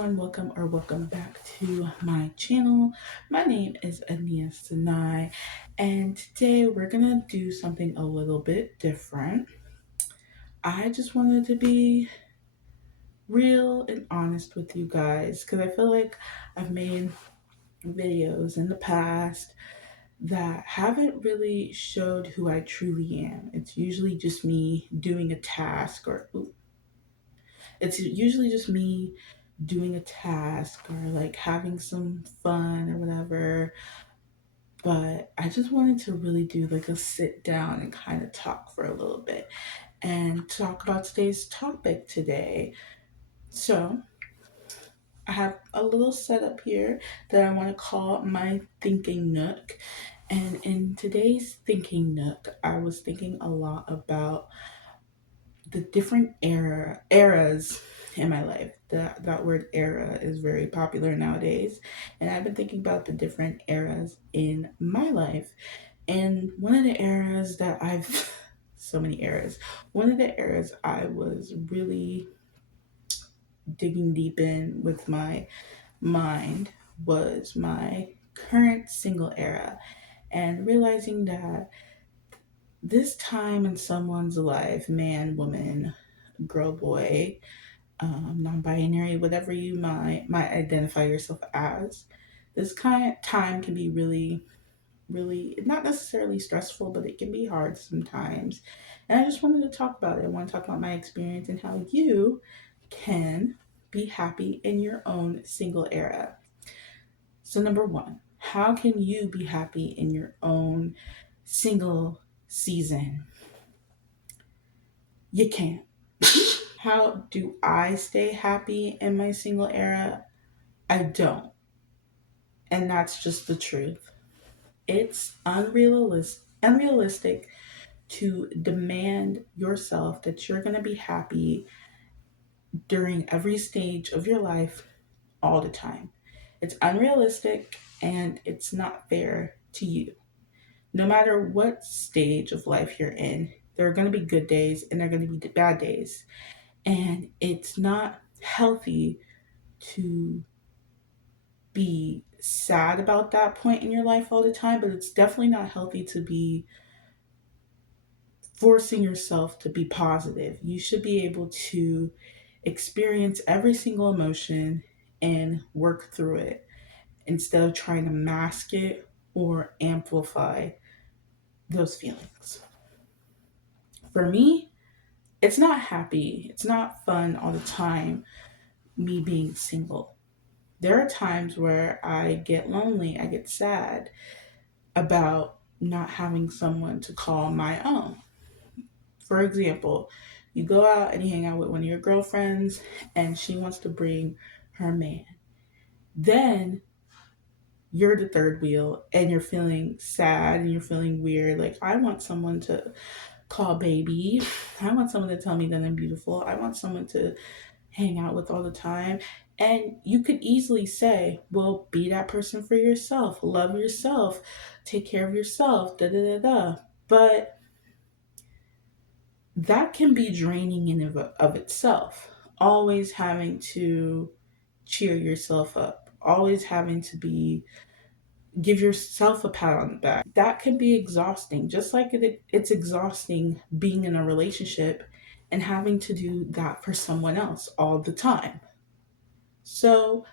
everyone, welcome back to my channel. My name is Ania Sinai, and today we're gonna do something a little bit different. I just wanted to be real and honest with you guys because I feel like I've made videos in the past that haven't really showed who I truly am. It's usually just me doing a task, it's usually just me doing a task or like having some fun or whatever. But I just wanted to really do like a sit down and kind of talk for a little bit and talk about today's topic today. So I have a little setup here that I want to call my thinking nook. And in today's thinking nook, I was thinking a lot about the different eras in my life. That word era is very popular nowadays, and I've been thinking about the different eras in my life. And one of the eras that I've so many eras. One of the eras I was really digging deep in with my mind was my current single era, and realizing that this time in someone's life, man, woman, girl, boy, non-binary, whatever you might identify yourself as. This kind of time can be really not necessarily stressful, but it can be hard sometimes. And I just wanted to talk about it. I want to talk about my experience and how you can be happy in your own single era. So number one, how can you be happy in your own single season? You can't. How do I stay happy in my single era? I don't. And that's just the truth. It's unrealistic to demand yourself that you're going to be happy during every stage of your life all the time. It's unrealistic and it's not fair to you. No matter what stage of life you're in, there are going to be good days and there are going to be bad days. And it's not healthy to be sad about that point in your life all the time, but it's definitely not healthy to be forcing yourself to be positive. You should be able to experience every single emotion and work through it instead of trying to mask it or amplify those feelings. For me, it's not happy, it's not fun all the time, me being single. There are times where I get lonely, I get sad about not having someone to call my own. For example, you go out and you hang out with one of your girlfriends and she wants to bring her man. Then you're the third wheel and you're feeling sad and you're feeling weird. Like, I want someone to call baby. I want someone to tell me that I'm beautiful. I want someone to hang out with all the time. And you could easily say, well, be that person for yourself, love yourself, take care of yourself, da da da da. But that can be draining in of itself. Always having to cheer yourself up, always having to be give yourself a pat on the back. That can be exhausting, just like it's exhausting being in a relationship and having to do that for someone else all the time. So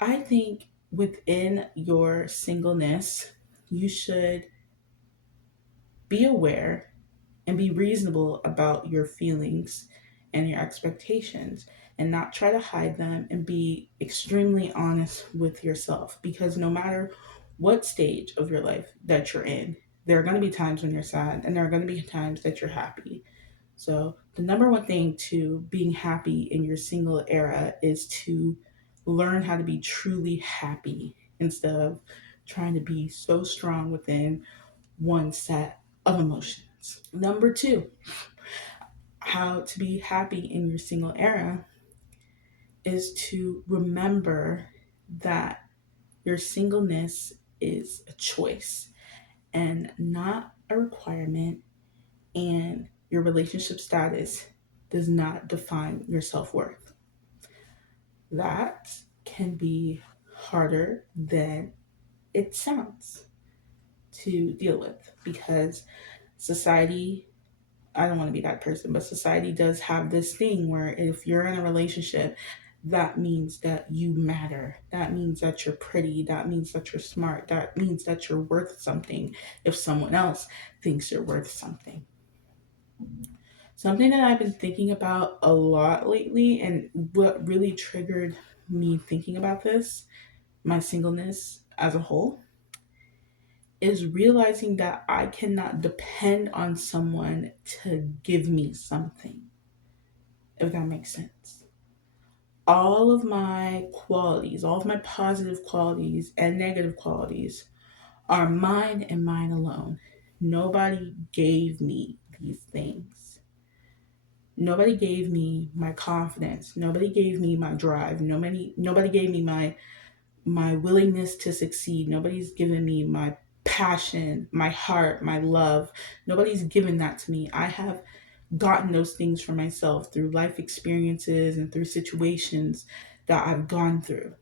I think within your singleness, you should be aware and be reasonable about your feelings and your expectations and not try to hide them and be extremely honest with yourself, because no matter what stage of your life that you're in, there are going to be times when you're sad and there are going to be times that you're happy. So the number one thing to being happy in your single era is to learn how to be truly happy instead of trying to be so strong within one set of emotions. Number two, how to be happy in your single era is to remember that your singleness is a choice and not a requirement, and your relationship status does not define your self worth. That can be harder than it sounds to deal with because society, I don't want to be that person, but society does have this thing where if you're in a relationship, that means that you matter. That means that you're pretty. That means that you're smart. That means that you're worth something if someone else thinks you're worth something. Something that I've been thinking about a lot lately, and what really triggered me thinking about this, my singleness as a whole, is realizing that I cannot depend on someone to give me something, if that makes sense. All of my qualities, all of my positive qualities and negative qualities are mine and mine alone. Nobody gave me these things. Nobody gave me my confidence. Nobody gave me my drive. Nobody gave me my willingness to succeed. Nobody's given me my passion, my heart, my love. Nobody's given that to me. I have gotten those things for myself through life experiences and through situations that I've gone through.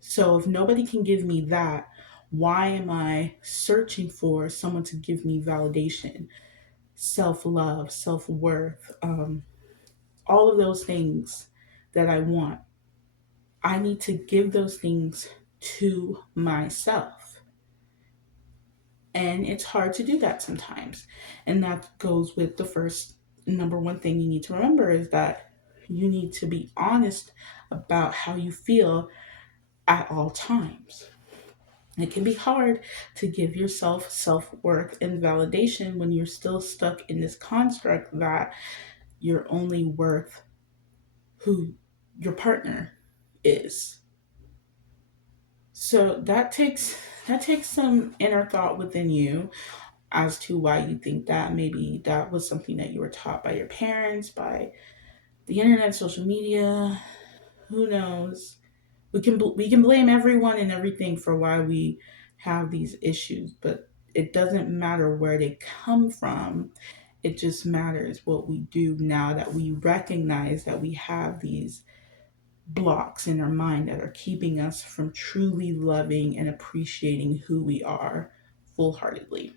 So if nobody can give me that, why am I searching for someone to give me validation, self love, self worth, all of those things that I want? I need to give those things to myself. And it's hard to do that sometimes. And that goes with the first number one thing you need to remember is that you need to be honest about how you feel at all times. It can be hard to give yourself self worth and validation when you're still stuck in this construct that you're only worth who your partner is. So that takes some inner thought within you as to why you think that. Maybe that was something that you were taught by your parents, by the internet, social media. Who knows? We can blame everyone and everything for why we have these issues, but it doesn't matter where they come from. It just matters what we do now that we recognize that we have these blocks in our mind that are keeping us from truly loving and appreciating who we are full heartedly.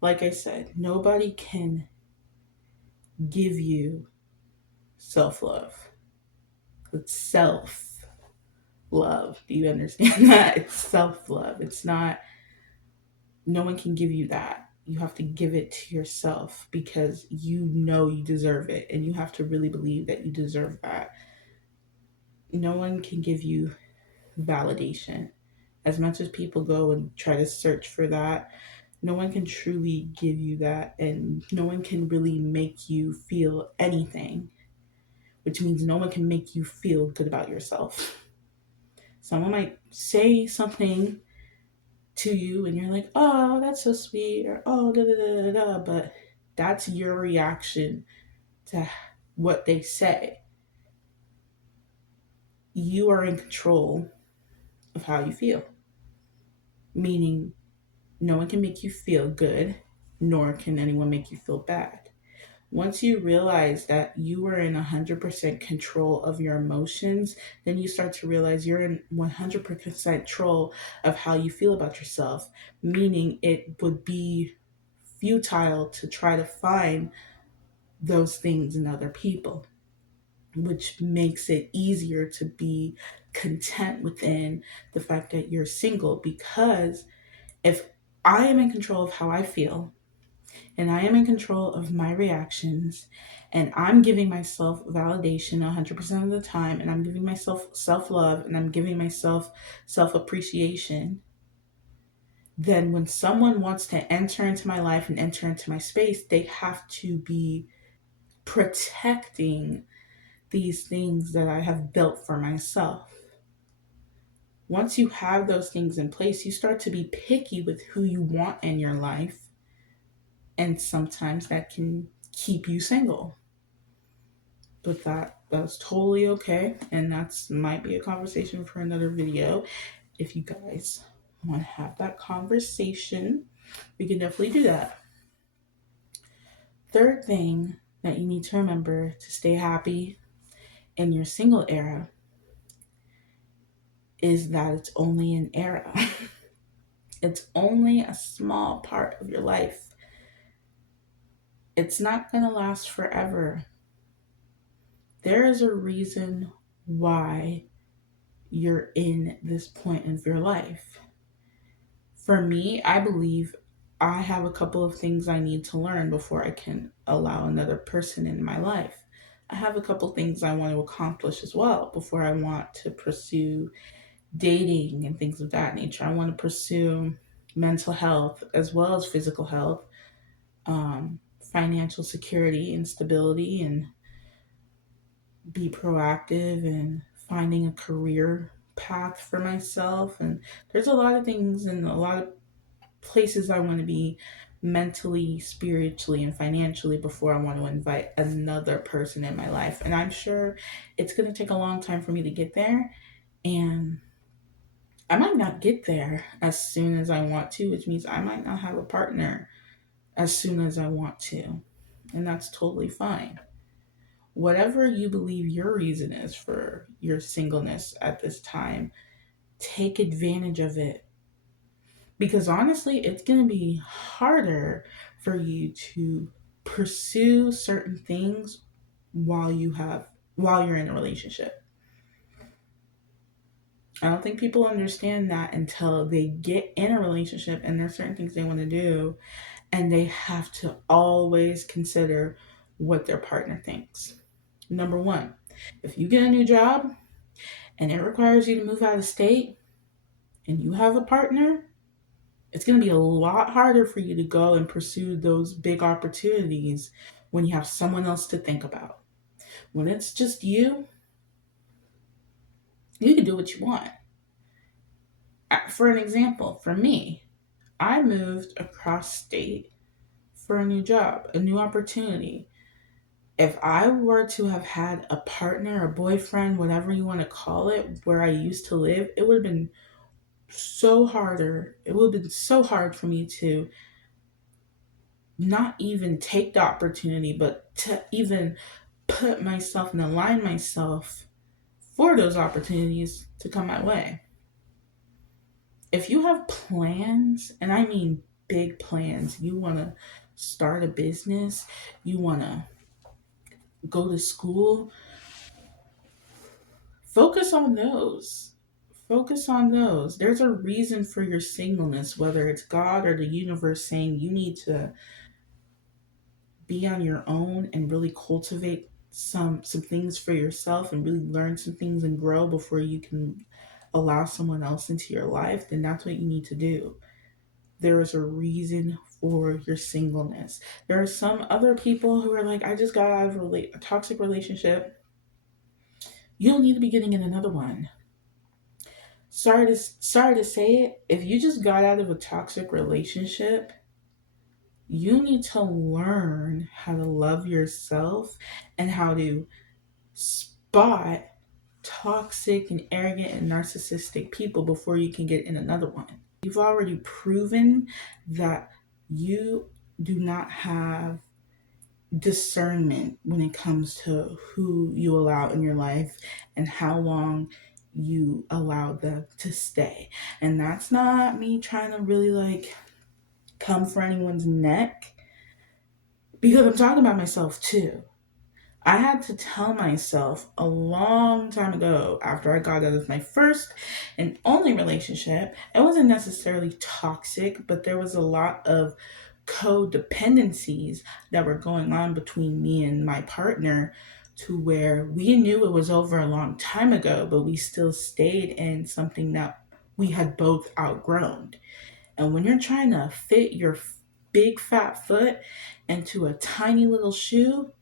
Like I said, nobody can give you self love. It's self love. Do you understand that? It's self love. It's not, no one can give you that. You have to give it to yourself because you know you deserve it and you have to really believe that you deserve that. No one can give you validation. As much as people go and try to search for that, no one can truly give you that, and no one can really make you feel anything, which means no one can make you feel good about yourself. Someone might say something to you, and you're like, oh, that's so sweet, or oh, da da da da da, but that's your reaction to what they say. You are in control of how you feel, meaning no one can make you feel good, nor can anyone make you feel bad. Once you realize that you are in 100% control of your emotions, then you start to realize you're in 100% control of how you feel about yourself, meaning it would be futile to try to find those things in other people, which makes it easier to be content within the fact that you're single. Because if I am in control of how I feel, and I am in control of my reactions, and I'm giving myself validation 100% of the time, and I'm giving myself self love, and I'm giving myself self appreciation, then when someone wants to enter into my life and enter into my space, they have to be protecting these things that I have built for myself. Once you have those things in place, you start to be picky with who you want in your life, and sometimes that can keep you single. But that's totally okay, and that's might be a conversation for another video. If you guys want to have that conversation, we can definitely do that. Third thing that you need to remember to stay happy in your single era is that it's only an era. It's only a small part of your life. It's not going to last forever. There is a reason why you're in this point of your life. For me, I believe I have a couple of things I need to learn before I can allow another person in my life. I have a couple things I want to accomplish as well before I want to pursue dating and things of that nature. I want to pursue mental health as well as physical health, financial security and stability, and be proactive and finding a career path for myself. And there's a lot of things and a lot of places I want to be mentally, spiritually, and financially before I want to invite another person in my life. And I'm sure it's going to take a long time for me to get there. And I might not get there as soon as I want to, which means I might not have a partner as soon as I want to. And that's totally fine. Whatever you believe your reason is for your singleness at this time, take advantage of it. Because honestly, it's going to be harder for you to pursue certain things while you're in a relationship. I don't think people understand that until they get in a relationship and there's certain things they want to do and they have to always consider what their partner thinks. Number one, if you get a new job and it requires you to move out of state and you have a partner, it's going to be a lot harder for you to go and pursue those big opportunities when you have someone else to think about. When it's just you can do what you want. For an example, for me, I moved across state for a new job, a new opportunity. If I were to have had a partner, a boyfriend, whatever you want to call it, where I used to live, it would have been so harder. It would have been so hard for me to not even take the opportunity, but to even put myself and align myself for those opportunities to come my way. If you have plans, and I mean big plans, you want to start a business, you want to go to school, focus on those. Focus on those. There's a reason for your singleness, whether it's God or the universe saying you need to be on your own and really cultivate some things for yourself and really learn some things and grow before you can allow someone else into your life, then that's what you need to do. There is a reason for your singleness. There are some other people who are like, I just got out of a toxic relationship. You don't need to be getting in another one. Sorry to say it. If you just got out of a toxic relationship, you need to learn how to love yourself and how to spot toxic and arrogant and narcissistic people before you can get in another one. You've already proven that you do not have discernment when it comes to who you allow in your life and how long you allow them to stay. And that's not me trying to really like come for anyone's neck because I'm talking about myself too. I had to tell myself a long time ago after I got out of my first and only relationship. It wasn't necessarily toxic, but there was a lot of codependencies that were going on between me and my partner to where we knew it was over a long time ago, but we still stayed in something that we had both outgrown. And when you're trying to fit your big fat foot into a tiny little shoe,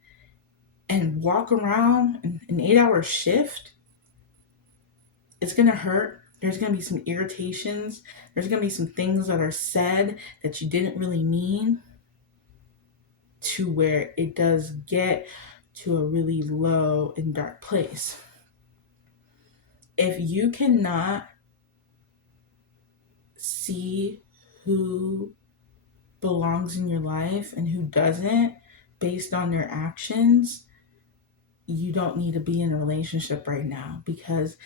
and walk around an 8 hour shift, it's gonna hurt. There's gonna be some irritations. There's gonna be some things that are said that you didn't really mean, to where it does get to a really low and dark place. If you cannot see who belongs in your life and who doesn't based on their actions, you don't need to be in a relationship right now, because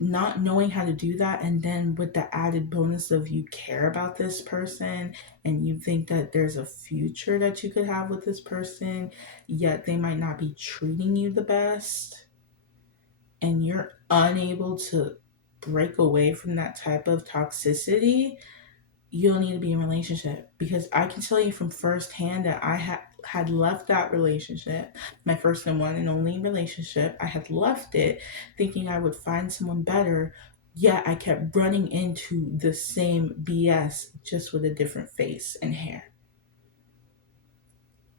not knowing how to do that, and then with the added bonus of you care about this person and you think that there's a future that you could have with this person, yet they might not be treating you the best, and you're unable to break away from that type of toxicity, you'll need to be in a relationship. Because I can tell you from firsthand that had left that relationship, my first and one and only relationship. I had left it thinking I would find someone better, yet I kept running into the same BS, just with a different face and hair.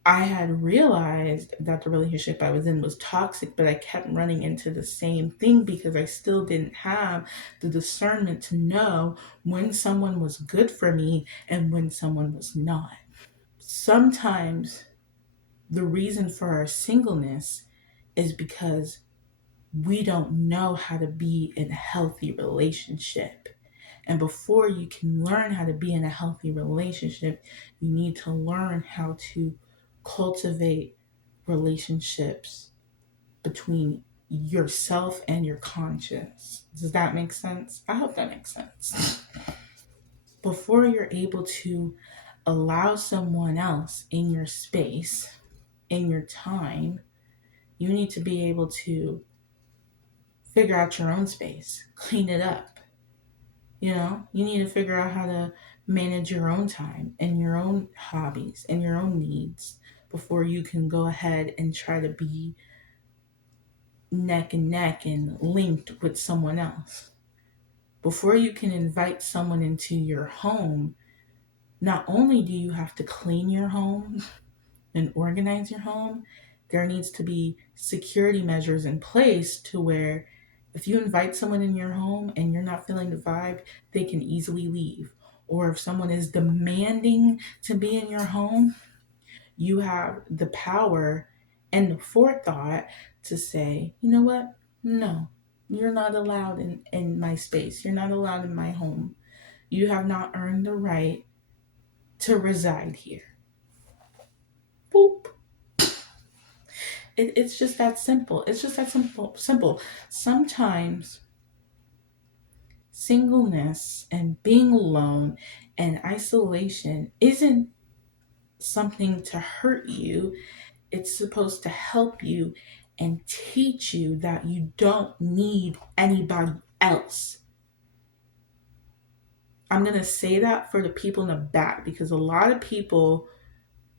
I had realized that the relationship I was in was toxic, but I kept running into the same thing because I still didn't have the discernment to know when someone was good for me and when someone was not. Sometimes the reason for our singleness is because we don't know how to be in a healthy relationship. And before you can learn how to be in a healthy relationship, you need to learn how to cultivate relationships between yourself and your conscience. Does that make sense? I hope that makes sense. Before you're able to allow someone else in your space, in your time, you need to be able to figure out your own space, clean it up. You need to figure out how to manage your own time and your own hobbies and your own needs before you can go ahead and try to be neck and neck and linked with someone else. Before you can invite someone into your home, not only do you have to clean your home and organize your home, there needs to be security measures in place to where if you invite someone in your home and you're not feeling the vibe, they can easily leave. Or if someone is demanding to be in your home, you have the power and the forethought to say, you know what? No, you're not allowed in my space. You're not allowed in my home. You have not earned the right to reside here. Boop. It's just that simple. It's just that simple. Sometimes singleness and being alone and isolation isn't something to hurt you. It's supposed to help you and teach you that you don't need anybody else. I'm going to say that for the people in the back, because a lot of people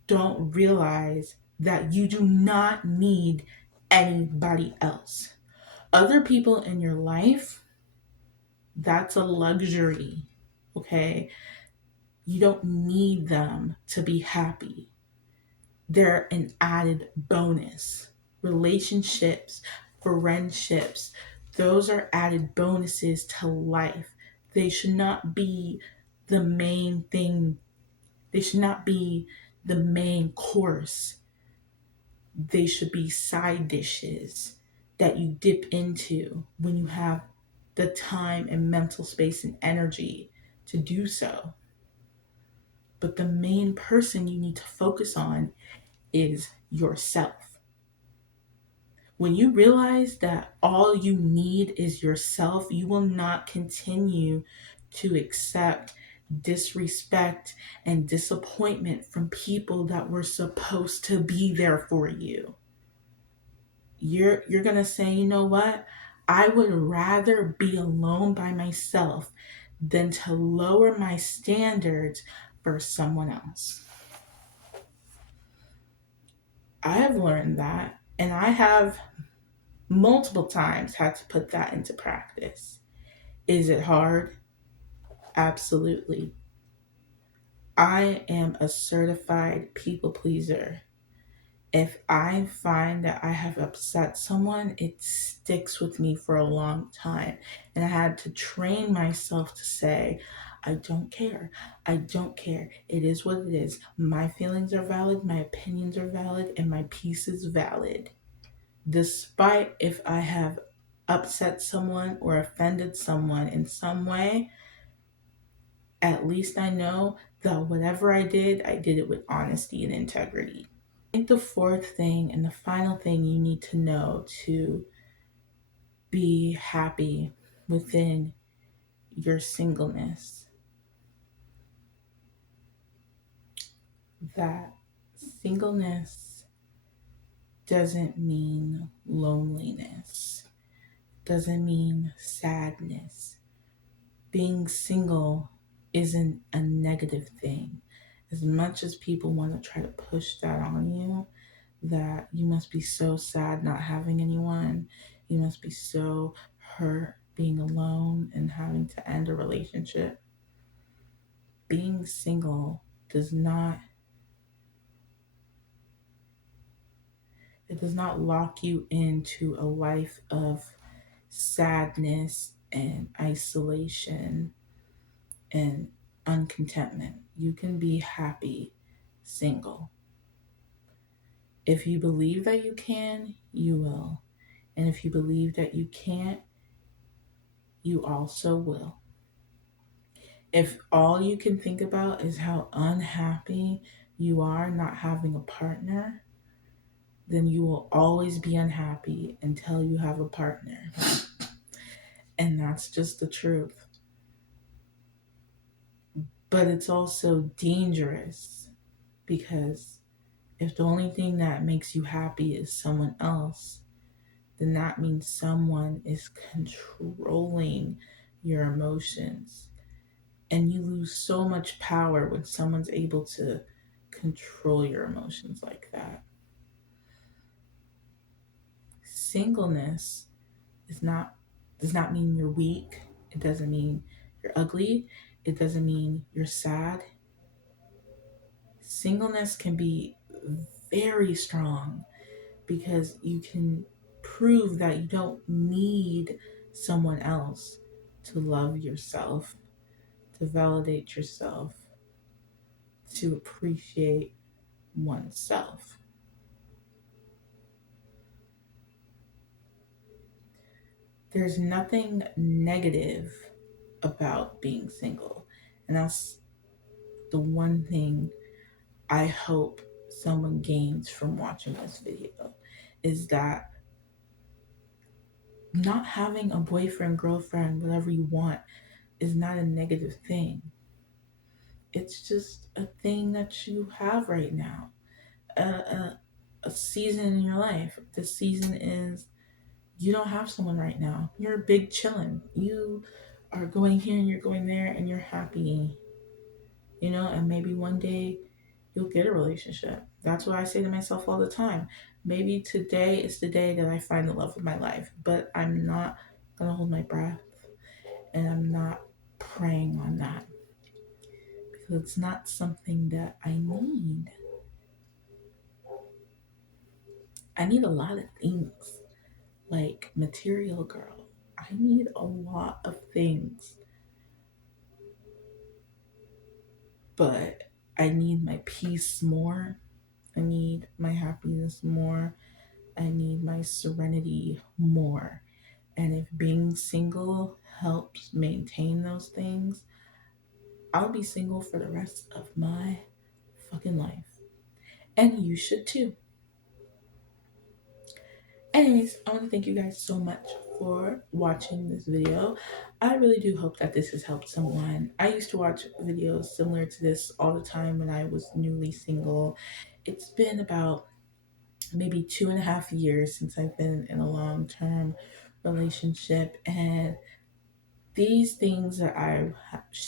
don't realize that you do not need anybody else. Other people in your life, that's a luxury, okay? You don't need them to be happy. They're an added bonus. Relationships, friendships, those are added bonuses to life. They should not be the main thing. They should not be the main course. They should be side dishes that you dip into when you have the time and mental space and energy to do so. But the main person you need to focus on is yourself. When you realize that all you need is yourself, you will not continue to accept disrespect and disappointment from people that were supposed to be there for you. You're going to say, "You know what? I would rather be alone by myself than to lower my standards for someone else." I have learned that, and I have multiple times had to put that into practice. Is it hard? Absolutely. I am a certified people pleaser. If I find that I have upset someone, it sticks with me for a long time. And I had to train myself to say, I don't care. I don't care. It is what it is. My feelings are valid, my opinions are valid, and my peace is valid. Despite if I have upset someone or offended someone in some way, at least I know that whatever I did it with honesty and integrity. I think the fourth thing and the final thing you need to know to be happy within your singleness, that singleness doesn't mean loneliness, doesn't mean sadness. Being single isn't a negative thing. As much as people want to try to push that on you, that you must be so sad not having anyone, you must be so hurt being alone and having to end a relationship. Being single does not it does not lock you into a life of sadness and isolation and uncontentment. You can be happy single. If you believe that you can, you will. And if you believe that you can't, you also will. If all you can think about is how unhappy you are not having a partner, then you will always be unhappy until you have a partner. And that's just the truth. But it's also dangerous because if the only thing that makes you happy is someone else, then that means someone is controlling your emotions. And you lose so much power when someone's able to control your emotions like that. Singleness is not does not mean you're weak. It doesn't mean you're ugly. It doesn't mean you're sad. Singleness can be very strong because you can prove that you don't need someone else to love yourself, to validate yourself, to appreciate oneself. There's nothing negative about being single. And that's the one thing I hope someone gains from watching this video is that not having a boyfriend, girlfriend, whatever you want is not a negative thing. It's just a thing that you have right now, a season in your life. This season is you don't have someone right now. You're big chilling. You are going here and you're going there and you're happy, and maybe one day you'll get a relationship. That's what I say to myself all the time. Maybe today is the day that I find the love of my life, but I'm not going to hold my breath and I'm not praying on that because it's not something that I need. I need a lot of things, like material girl. I need a lot of things, but I need my peace more. I need my happiness more. I need my serenity more. And if being single helps maintain those things, I'll be single for the rest of my fucking life. And you should too. Anyways, I want to thank you guys so much for watching this video. I really do hope that this has helped someone. I used to watch videos similar to this all the time when I was newly single. It's been about maybe 2.5 years since I've been in a long-term relationship, and these things that I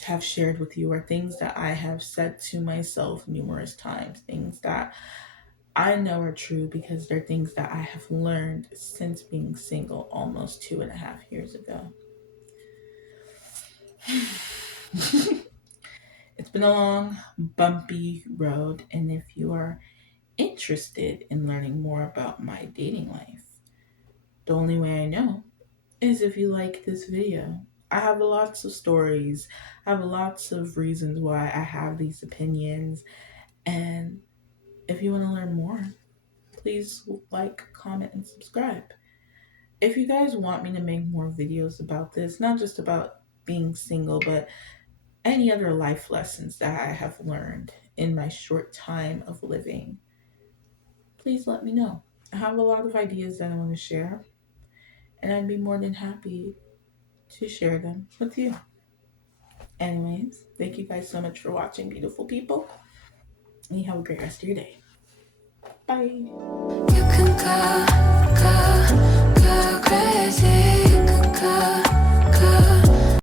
have shared with you are things that I have said to myself numerous times, things that I know are true because they're things that I have learned since being single almost 2.5 years ago. It's been a long, bumpy road, and if you are interested in learning more about my dating life, the only way I know is if you like this video. I have lots of stories. I have lots of reasons why I have these opinions. And if you want to learn more, please like, comment, and subscribe. If you guys want me to make more videos about this, not just about being single, but any other life lessons that I have learned in my short time of living, please let me know. I have a lot of ideas that I want to share, and I'd be more than happy to share them with you. Anyways, thank you guys so much for watching, beautiful people, and you have a great rest of your day. Bye. You can go.